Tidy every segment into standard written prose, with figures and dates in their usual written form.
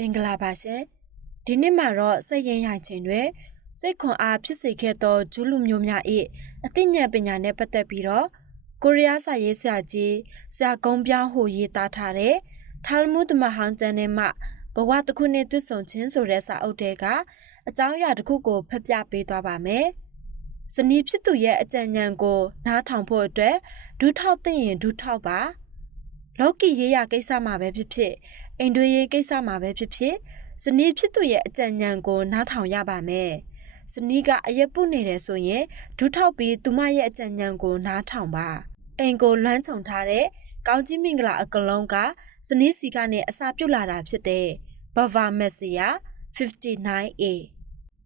မင်္ဂလာပါရှင်ဒီနေ့မှာတော့စိတ်ရင်းရိုင်ခြင်းတွေစိတ်ခွန်အားဖြစ်စေခဲ့သောဂျူးလူမျိုးများ၏အသိဉာဏ်ပညာနဲ့ပတ်သက်ပြီးတော့ကိုရီးယားစာရေးဆရာကြီးဆရာကုန်းပြောင်းဟိုရေးသားထားတဲ့ထာလမုဒ်မဟောင်းကျမ်းထဲမှာဘဝတစ်ခုနဲ့တွေ့ဆုံခြင်းဆိုတဲ့စာအုပ်ထဲကအကြောင်းအရာတစ်ခုကိုဖတ်ပြပေးသွားပါမယ်ဇနီးဖြစ်သူရဲ့အကြံဉာဏ်ကိုနားထောင်ဖို့အတွက်ဒူးထောက်သိရင်ဒူးထောက်ပါလောကီရေးရာကိစ္စမှာပဲဖြစ်ဖြစ်အိမ်တွင်းရေးကိစ္စမှာပဲဖြစ်ဖြစ်ဇနီးဖြစ်သူရဲ့အကြံဉာဏ်ကိုနားထောင်ရပါမယ်ဇနီးကအရက်ပုနေတယ်ဆိုရင်ဒူးထောက်ပြီးသူမရဲ့အကြံဉာဏ်ကိုနားထောင်ပါအိမ်ကိုလွမ်းခြုံထားတဲ့ကောင်းကြီးမင်္ဂလာအကလုံးကဇနီးစီကနေအစာပြုတ်လာတာဖြစ်တဲ့ဘဗာမက်ဆီယာ 59A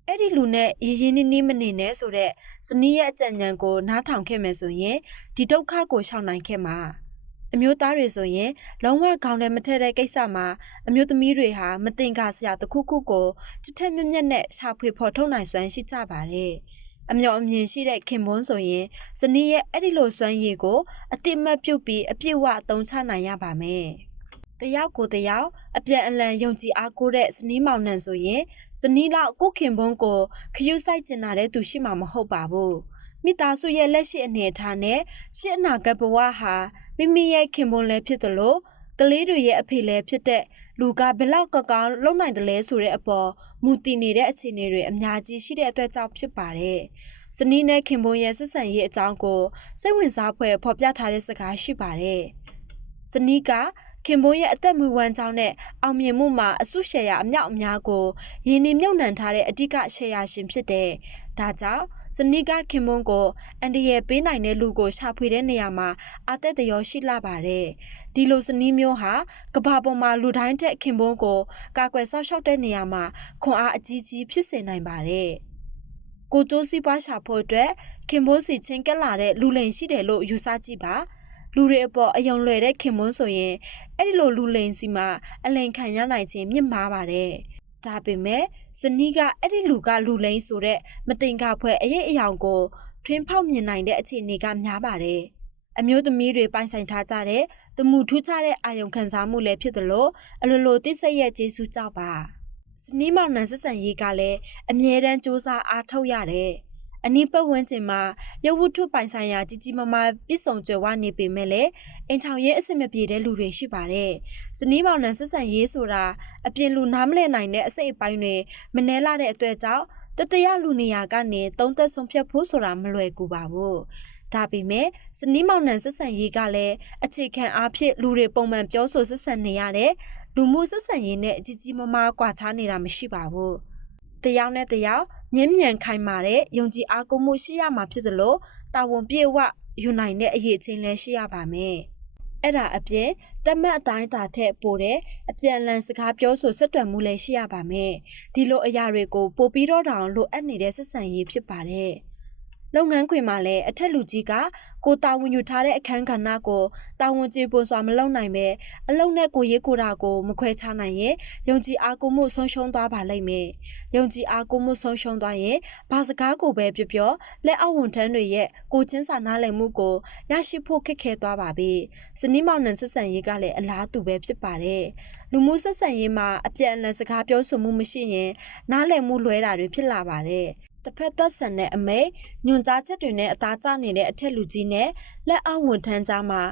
အဲ့ဒီလူနဲ့ရင်းနှီးမနေနဲ့ဆိုတဲ့ဇနီးရဲ့အကြံဉာဏ်ကိုနားထောင်ခဲ့မယ်ဆိုရင်ဒီဒုက္ခကိုရှောင်နိုင်ခဲ့မှာအမျိုးသားတွေဆိုရင်လုံးဝခေါင်းထဲမထည့်တဲ့ကိစ္စမှာအမျိုးသမီးတွေဟာမတင်ကားစရာတစ်ခုခုကိုတထက်မြက်မြက်နဲ့ရှာဖွေဖော်ထုတ်နိုင်စွမ်းရှိကြပါတယ်။အမျှော်အမြင်ရှိတဲ့ခင်ပွန်းဆိုရင်ဇနီးရဲ့အဲ့ဒီလိုစွမ်းရည်ကိုအတိအမှတ်ပြုတ်ပြီးအပြည့်အဝအသုံးချနိုင်ရပါမယ်။တယောက်ကိုတယောက်အပြန်အလှန်ယုံကြည်အားကိုးတဲ့ဇနီးမောင်နှံဆိုရင်ဇနီးလောက်ကိုခင်ပွန်းကိုခရူးဆိုင်ကျင်လာတဲ့သူရှိမှာမဟုတ်ပါဘူး။မိသားစုရဲ့လက်ရှိအနေအထားနဲ့ရှေ့အနာဂတ်ဘဝဟာမိမိရဲ့ခင်ပွန်းလည်းဖြစ်သလိုကလေးတွေရဲ့အဖေလည်းဖြစ်တဲ့လူကဘယ်လောက်ကောင်းလုံနိုင်တယ်လဲဆိုတဲ့အပေါ်မူတည်နေတဲ့အခြေအနေတွေအများကြီးရှိတဲ့အတွက်ကြောင့်ဖြစ်ပါတယ်။ဇနီးနဲ့ခင်ပွန်းရဲ့ဆက်ဆံရေးအကြောင်းကိုစိတ်ဝင်စားဖွယ်ဖော်ပြထားတဲ့စကားရှိပါတယ်။ဇနီးကခင်ပွန်းရဲ့အသက်မွေးဝမ်းကြောင်းနဲ့အောင်မြင်မှုမှာအစုရှယ်ယာအမြောက်အများကိုရင်းနှီးမြှုပ်နှံထားတဲ့အဓိကရှယ်ယာရှင်ဖြစ်တဲ့ဒါကြောင့်ဇနီးကခင်ပွန်းကိုအန်ဒီရဲ့ပေးနိုင်တဲ့လူကိုရှာဖွေတဲ့နေရာမှာအသက်တရောရှိလာပါတယ်ဒီလိုဇနီးမျိုးဟာကဘာပေါ်မှာလူတိုင်းထက်ခင်ပွန်းကိုကာကွယ်စောင့်ရှောက်တဲ့နေရာမှာခွန်အားအကြီးကြီးဖြစ်စေနိုင်ပါတယ်ကိုကျိုးစီးပွားရှာဖို့အတွက်ခင်ပွန်းစီချင်းကက်လာတဲ့လူလိန်ရှိတယ်လို့ယူဆကြည့်ပါလူတွေအပေါ်အယုံလွယ်တဲ့ခင်ပွန်းဆိုရင်အဲ့ဒီလိုလူလိန်စီမှာအလိန်ခံရနိုင်ခြင်းမြင့်မားပါတယ်။ဒါပေမဲ့ဇနီးကအဲ့ဒီလူကလူလိန်ဆိုတဲ့မတင်ကားဖွဲ့အရေးအယောင်ကိုထွင်းဖောက်မြင်နိုင်တဲ့အခြေအနေကများပါတယ်။အမျိုးသမီးတွေပိုင်ဆိုင်ထားကြတဲ့တမှုထူးခြားတဲ့အာယုံခံစားမှုလည်းဖြစ်သလိုအလိုလိုတိစိတ်ရဲ့ကျေးဇူးကြောင့်ပါ။ဇနီးမောင်နှံဆက်ဆံရေးကလည်းအမြဲတမ်းစူးစမ်းအားထုတ်ရတယ်။အနီးပတ်ဝန်းကျင်မှာရုပ်ဝတ္ထုပိုင်ဆိုင်ရာကြီးကြီးမားမားပြည့်စုံကြွယ်ဝနေပေမဲ့လည်းအိမ်ထောင်ရေးအဆင်မပြေတဲ့လူတွေရှိပါတယ်။ဇနီးမောင်နှံဆက်ဆံရေးဆိုတာအပြင်လူနားမလည်နိုင်တဲ့အစိတ်အပိုင်းတွေမနှဲလာတဲ့အတွက်ကြောင့်တတရလူနေရာကနေသုံးသက်ဆုံးဖြတ်ဖို့ဆိုတာမလွယ်ကူပါဘူး။ဒါပေမဲ့ဇနီးမောင်နှံဆက်ဆံရေးကလည်းအခြေခံအားဖြင့်လူတွေပုံမှန်ပြောဆိုဆက်ဆံနေရတဲ့လူမှုဆက်ဆံရေးနဲ့ကြီးကြီးမားမားကွာခြားနေတာမရှိပါဘူး။တယောက်နဲ့တယောက်ငြင်းမြန်ခိုင်မာတဲ့ယုံကြည်အားကိုးမှုရှိရမှာဖြစ်သလိုတာဝန်ပြေဝယူနိုင်တဲ့အရေးချင်းလည်းရှိရပါမယ်။အဲ့ဒါအပြင်တမတ်အတိုင်းတာထက်ပိုတဲ့အပြန်အလှန်စကားပြောဆိုဆက်သွယ်မှုလည်းရှိရပါမယ်။ဒီလိုအရာတွေကိုပိုပြီးတော့တောင်လိုအပ်နေတဲ့ဆက်ဆံရေးဖြစ်ပါတယ်။လုပ်ငန်းခွင်မှာလည်းအထက်လူကြီးကကိုတာဝန်ယူထားတဲ့အခန်းကဏ္ဍကိုတာဝန်ကျေပွန်စွာမလုပ်နိုင်ပဲအလုပ်နဲ့ကိုရေးကိုတာကိုမခွဲခြားနိုင်ရင်ယုံကြည်အားကိုးမှုဆုံးရှုံးသွားပါလိမ့်မယ်။ယုံကြည်အားကိုးမှုဆုံးရှုံးသွားရင်ဘာစကားကိုပဲပြောလက်အောက်ဝန်ထမ်းတွေရဲ့ကိုချင်းစာနားလည်မှုကိုရရှိဖို့ခက်ခဲသွားပါပြီ။ဇနီးမောင်နှံဆက်ဆံရေးကလည်းအလားတူပဲဖြစ်ပါတယ်။လူမှုဆက်ဆံရေးမှာအပြန်အလှန်စကားပြောဆိုမှုမရှိရင်နားလည်မှုလွဲတာတွေဖြစ်လာပါတယ်။တစ်ဖက်သက်ဆန်တဲ့အမိတ်ညွန်ကြားချက်တွေနဲ့အသားကျနေတဲ့အထက်လူကြီးနဲ့လက်အောက်ဝန်ထမ်းကြားမှာ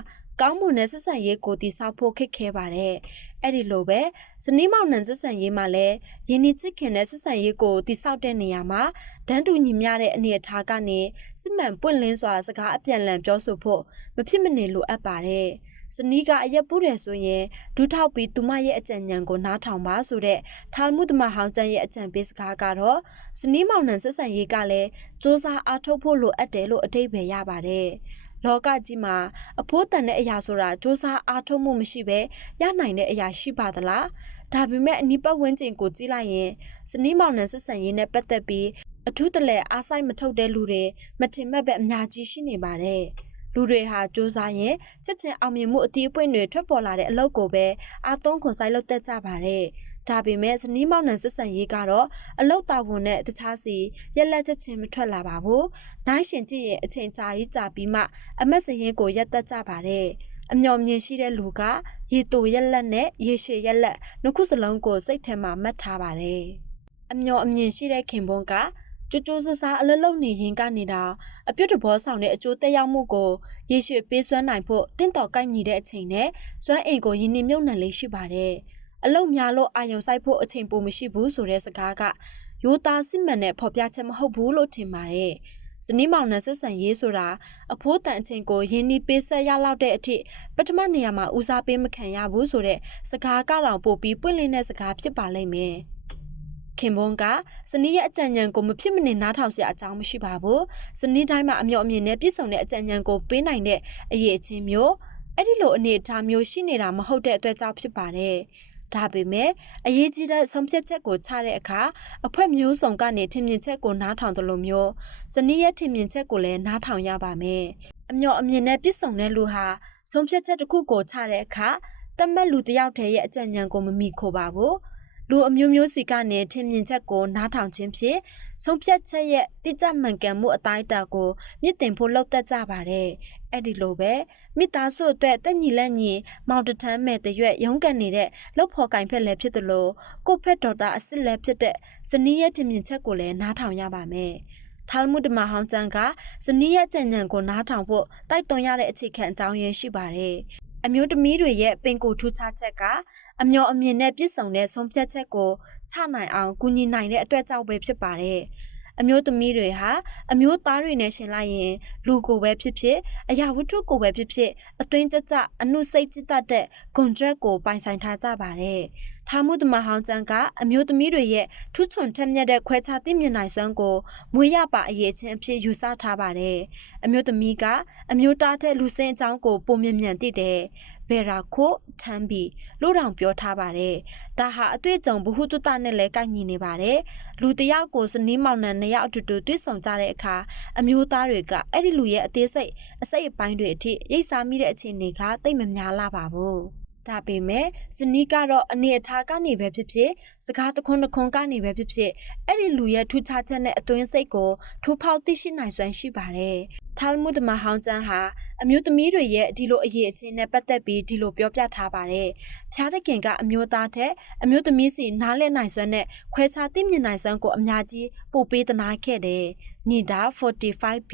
ကောင်းမွန်တဲ့ဆက်ဆံရေးကိုတည်ဆောက်ဖို့ခက်ခဲပါတယ်။အဲ့ဒီလိုပဲဇနီးမောင်နှံဆက်ဆံရေးမှာလည်းယဉ်ကျေးချစ်ခင်တဲ့ဆက်ဆံရေးကိုတည်ဆောက်တဲ့နေရာမှာတန်းတူညီမျှတဲ့အနေအထားကနေစစ်မှန်ပွင့်လင်းစွာစကားအပြန်အလှန်ပြောဆိုဖို့မဖြစ်မနေလိုအပ်ပါတယ်။ဇနီးကအရက်ပူးတယ်ဆိုရင်ဒူးထောက်ပြီးသူမရဲ့အကြံဉာဏ်ကိုနားထောင်ပါဆိုတဲ့ထာလမုဒ်မဟောင်းကျမ်းရဲ့အကြံပေးစကားကတော့ဇနီးမောင်နှံဆက်ဆံရေးကလည်းစ조사အားထုတ်ဖို့လိုအပ်တယ်လို့အဓိပ္ပာယ်ရပါတယ်။လောကကြီးမှာအဖိုးတန်တဲ့အရာဆိုတာစ조사အားထုတ်မှုမရှိဘဲရနိုင်တဲ့အရာရှိပါသလား။ဒါပေမဲ့အနီးပတ်ဝန်းကျင်ကိုကြည့်လိုက်ရင်ဇနီးမောင်နှံဆက်ဆံရေးနဲ့ပတ်သက်ပြီးအထူးတလဲအားဆိုင်မထုတ်တဲ့လူတွေမထင်မှတ်ပဲအများကြီးရှိနေပါတယ်။လူတွေဟာစ조사ရင်ချက်ချင်းအောင်မြင်မှုအတီးအပွင့်တွေထွက်ပေါ်လာတဲ့အလုပ်ကိုပဲအားသုံးခွန်ဆိုင်လုပ်တတ်ကြပါတယ်။ဒါပေမဲ့ဇနီးမောင်နှံဆက်ဆံရေးကတော့အလုပ်တာဝန်နဲ့တခြားစီရက်လက်ချက်ချင်းမထွက်လာပါဘူး။နိုင်ရှင်ကြည့်ရင်အချိန်ကြာပြီးမှအမတ်စရင်ကိုရက်တက်ကြပါတယ်။ အမျှော်မြင်ရှိတဲ့လူကရေတူရက်လက်နဲ့ရေရှည်ရက်လက်နှစ်ခုစလုံးကိုစိတ်ထဲမှာမှတ်ထားပါတယ်အမျှော်အမြင်ရှိတဲ့ခင်ပွန်းကကျိုးကျိုးဆဆအလလုံးနေရင်ကနေတော့အပြုတ်တဘောဆောင်တဲ့အကျိုးသက်ရောက်မှုကိုရေရှည်ပေးစွမ်းနိုင်ဖို့တင့်တော်ကိုက်ညီတဲ့အချိန်နဲ့စွမ်းအိမ်ကိုရင်းနှီးမြှုပ်နှံလေးရှိပါတယ်အလုံးများလို့အာယုံဆိုင်ဖို့အချိန်ပိုမရှိဘူးဆိုတဲ့စကားကရိုးသားစစ်မှန်တဲ့ဖော်ပြချက်မဟုတ်ဘူးလို့ထင်ပါတယ်ဇနီးမောင်နှံဆက်ဆံရေးဆိုတာအဖိုးတန်အချိန်ကိုရင်းနှီးပေးဆက်ရလောက်တဲ့အထိပထမနေရာမှာဦးစားပေးမခံရဘူးဆိုတဲ့စကားကတော့ပို့ပြီးပွင့်လင်းတဲ့စကားဖြစ်ပါလိမ့်မယ်ခင်ပွန်းကဇနီးရဲ့အကြံဉာဏ်ကိုမဖြစ်မနေနားထောင်စရာအကြောင်းမရှိပါဘူးဇနီးတိုင်းမှာအမျှော်အမြင်နဲ့ပြည့်စုံတဲ့အကြံဉာဏ်ကိုပေးနိုင်တဲ့အရေးအချင်းမျိုးအဲ့ဒီလိုအနေအထားမျိုးရှိနေတာမဟုတ်တဲ့အတွက်ကြောင့်ဖြစ်ပါတယ်ဒါပေမဲ့အရေးကြီးတဲ့ဆုံးဖြတ်ချက်ကိုချတဲ့အခါအဖွဲမျိုးစုံကနေထင်မြင်ချက်ကိုနားထောင်တယ်လို့မျိုးဇနီးရဲ့ထင်မြင်ချက်ကိုလည်းနားထောင်ရပါမယ်အမျှော်အမြင်နဲ့ပြည့်စုံတဲ့လူဟာဆုံးဖြတ်ချက်တစ်ခုကိုချတဲ့အခါတမက်လူတစ်ယောက်တည်းရဲ့အကြံဉာဏ်ကိုမမိခိုပါဘူးလူအမျိုးမျိုးစီကနေထင်မြင်ချက်ကိုနားထောင်ခြင်းဖြင့်ဆုံးဖြတ်ချက်ရဲ့တိကျမှန်ကန်မှုအတိုင်းအတာကိုမြင့်တင်ဖို့လုပ်တတ်ကြပါတယ်အဲ့ဒီလိုပဲမိသားစုအတွက်တက်ညီလက်ညီမောင်တထမ်းမဲ့တရွက်ရုန်းကန်နေတဲ့လှုပ်ဖော်ကင်ဖက်လည်းဖြစ်တယ်လို့ကိုဖက်ဒေါ်တာအစ်စ်လည်းဖြစ်တဲ့ဇနီးရဲ့ထင်မြင်ချက်ကိုလည်းနားထောင်ရပါမယ်ထာလ်မုဒ်ဓမ္မဟောင်းကျမ်းကဇနီးရဲ့ကြံဉာဏ်ကိုနားထောင်ဖို့တိုက်တွန်းရတဲ့အခြေခံအကြောင်းရင်းရှိပါတယ်အမျိုးသမီးတွေရဲ့ပင်ကိုထူးခြားချက်ကအမျှော်အမြင်နဲ့ပြည့်စုံတဲ့ဆုံးဖြတ်ချက်ကိုချနိုင်အောင်ကူညီနိုင်တဲ့အတွက်ကြောင့်ပဲဖြစ်ပါတယ်အမျိုးသမီးတွေဟာအမျိုးသားတွေနဲ့ရှင်လိုက်ရင်လူကိုပဲဖြစ်ဖြစ်အရာဝတ္ထုကိုပဲဖြစ်ဖြစ်အသွင်ကျကျအနုစိတ်จิตတတဲ့ဂုဏ်ချက်ကိုပိုင်ဆိုင်ထားကြပါတယ်။ထာမုဒ္ဒမဟောင်းကျမ်းကအမျိုးသမီးတွေရဲ့ထူးချွန်ထက်မြက်တဲ့ခွဲခြားသိမြင်နိုင်စွမ်းကိုမွေးရပါအရေးချင်းအဖြစ်ယူဆထားပါတယ်။အမျိုးသမီးကအမျိုးသားတဲ့လူစင်းအကြောင်းကိုပုံမြင်မြန်သိတယ်။ဘေရာခိုထမ်းပြီးလို့တောင်ပြောထားပါတယ်။ဒါဟာအတွေ့အကြုံဘ ഹു တုတနဲ့လည်းကိုက်ညီနေပါတယ်။လူတစ်ယောက်ကိုဇနီးမောင်နှံနှစ်ယောက်အတူတူတွေ့ဆုံကြတဲ့အခါအမျိုးသားတွေကအဲ့ဒီလူရဲ့အသေးစိတ်အစိတ်အပိုင်းတွေအထိရိတ်စားမိတဲ့အခြေအနေကတိတ်မများလာပါဘူး။ဒါပေမဲ့ဇနီးကတော့အနေအထားကနေပဲဖြစ်ဖြစ်စကားတခွန်းကနေပဲဖြစ်ဖြစ်အဲ့ဒီလူရဲ့ထူးခြားချက်နဲ့အတွင်းစိတ်ကိုထူဖောက်သိရှိနိုင်စွမ်းရှိပါတယ်။ထာလ်မုဒ်ဓမ္မဟောင်းကျမ်းဟာအမျိုးသမီးတွေရဲ့ဒီလိုအရေးအချင်းနဲ့ပတ်သက်ပြီးဒီလိုပြောပြထားပါတယ်။ဖျားတခင်ကအမျိုးသားတဲ့အမျိုးသမီးစီနားလည်နိုင်စွမ်းနဲ့ခွဲခြားသိမြင်နိုင်စွမ်းကိုအများကြီးပို့ပေးသနာခဲ့တယ်။နီဒါ 45B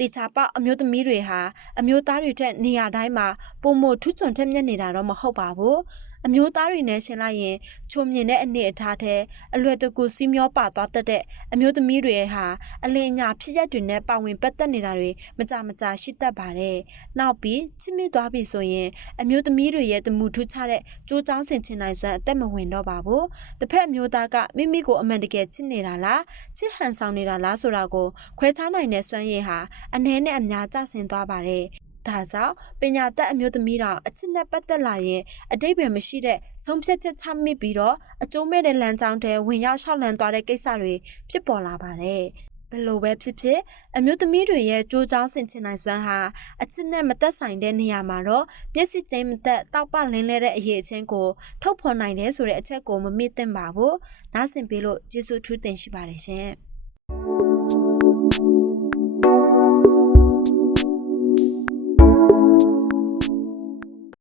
တေချာပေါအမျိုးသမီးတွေဟာအမျိုးသားတွေထက်နေရာတိုင်းမှာပုံမထူးချွန်ထက်မြက်နေတာတော့မဟုတ်ပါဘူးအမျိုးသားတွေနဲ့ရှင်လိုက်ရင်ချုံမြင်တဲ့အနေအထားတဲ့အလွယ်တကူစီးမျောပါသွားတတ်တဲ့အမျိုးသမီးတွေဟာအလင်းအညာဖြစ်ရက်တွေနဲ့ပါဝင်ပတ်သက်နေတာတွေမကြရှိတတ်ပါတယ်နောက်ပြီးချစ်မိသွားပြီဆိုရင်အမျိုးသမီးတွေရဲ့တမှုထူးခြားတဲ့ကြိုးကြောင်းဆင်ချင်နိုင်စွမ်းအသက်မဝင်တော့ပါဘူးတစ်ဖက်အမျိုးသားကမိမိကိုအမှန်တကယ်ချစ်နေတာလားချစ်ဟန်ဆောင်နေတာလားဆိုတာကိုခွဲခြားနိုင်တဲ့စွမ်းရည်ဟာအနည်းနဲ့အများကျဆင်းသွားပါတယ်။ဒါကြောင့်ပညာတတ်အမျိုးသမီးတော်အချစ်နဲ့ပတ်သက်လာရင်အတိတ်ပဲမရှိတဲ့ဆုံးဖြတ်ချက်ချမိပြီးတော့အကျိုးမဲ့တဲ့လမ်းကြောင်းထဲဝင်ရောက်ရှောက်လန်းသွားတဲ့ကိစ္စတွေဖြစ်ပေါ်လာပါတယ်။ဘယ်လိုပဲဖြစ်ဖြစ်အမျိုးသမီးတွေရဲ့ကြိုးကြောင်းဆင်ချင်နိုင်စွမ်းဟာအချစ်နဲ့မသက်ဆိုင်တဲ့နေရာမှာတော့မျက်စိချင်းမသက်တောက်ပလင်းလဲတဲ့အရေးအချင်းကိုထုတ်ဖော်နိုင်တယ်ဆိုတဲ့အချက်ကိုမမေ့သင့်ပါဘူး။နားဆင်ပေးလို့ကျေးဇူးထူးတင်ရှိပါတယ်ရှင်။